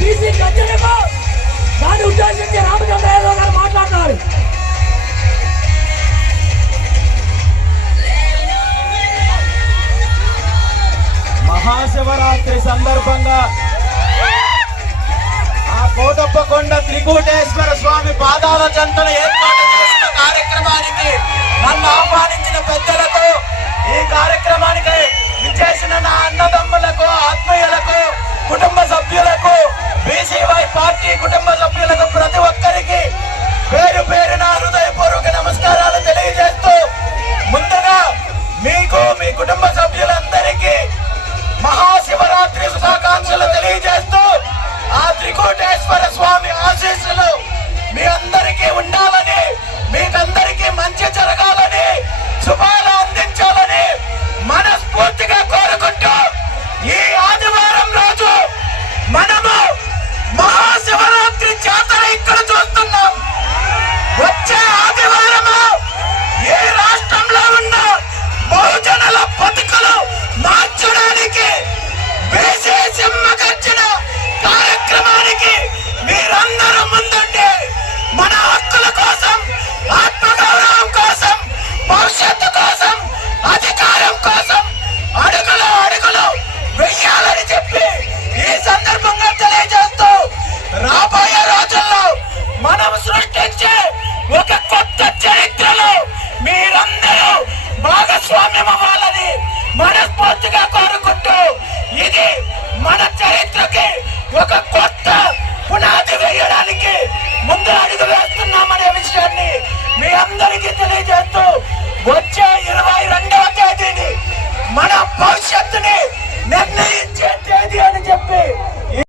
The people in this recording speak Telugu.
బీసీ గద్దెలకు దాన్ని ఉద్దేశించి రామచంద్ర యాదవ్ గారు మాట్లాడతారు. మహాశివరాత్రి సందర్భంగా ఆ కోటప్పకొండ త్రికూటేశ్వర స్వామి పాదాల చెంతన ఏర్పాటు చేసిన కార్యక్రమానికి నన్ను ఆహ్వానించిన పెద్దలకు, ఈ కార్యక్రమానికి విచ్చేసిన నా అన్నదమ్ములకు, ఆత్మీయులకు, కుటుంబ సభ్యులకు, బీసీవై పార్టీ కుటుంబ సభ్యులకు ప్రతి ఒక్కరికి పేరు పేరున హృదయపూర్వక నమస్కారాలు తెలియజేస్తూ, ముందుగా మీకు మీ కుటుంబ సభ్యులందరికీ మహాశివరాత్రి శుభాకాంక్షలు తెలియజేస్తూ, ఆ త్రికూటేశ్వర స్వామి ఆశీస్సులు మీ అందరికీ ఉండాలని, మీకందరికీ మంచి జరగాలని, శుభాలు అందించాలని మనస్ఫూర్తిగా కోరుకుంటూ, ఈ ఆదివారం రోజు మనము మహాశివరాత్రి జాతర ఇక్కడ చూస్తున్నాం. వచ్చే ఆదివారము ఏ రాష్ట్రంలో ఉన్న బహుజనుల బతుకులు మార్చడానికి గర్జన కార్యక్రమానికి మీరందరూ ముందుండి మన హక్కుల కోసం, ఆత్మగౌరవం కోసం, భవిష్యత్తు కోసం, అధికారం కోసం అడుగులు అడుగులు వెయ్యాలని చెప్పి ఈ సందర్భంగా తెలియజేస్తూ, రాబోయే రోజుల్లో మనం సృష్టించే ఒక కొత్త చరిత్రలో మీరందరూ భాగస్వామ్యం అవ్వాలని మనస్ఫూర్తిగా కోరుకుంటూ, ఇది మన చరిత్రకి ఒక కొత్త పునాది వేయడానికి ముందు అడుగు వేస్తున్నామనే విషయాన్ని మీ అందరికీ తెలియజేస్తూ, వచ్చే 22వ తేదీని మన భవిష్యత్తుని నిర్ణయించే తేదీ అని చెప్పి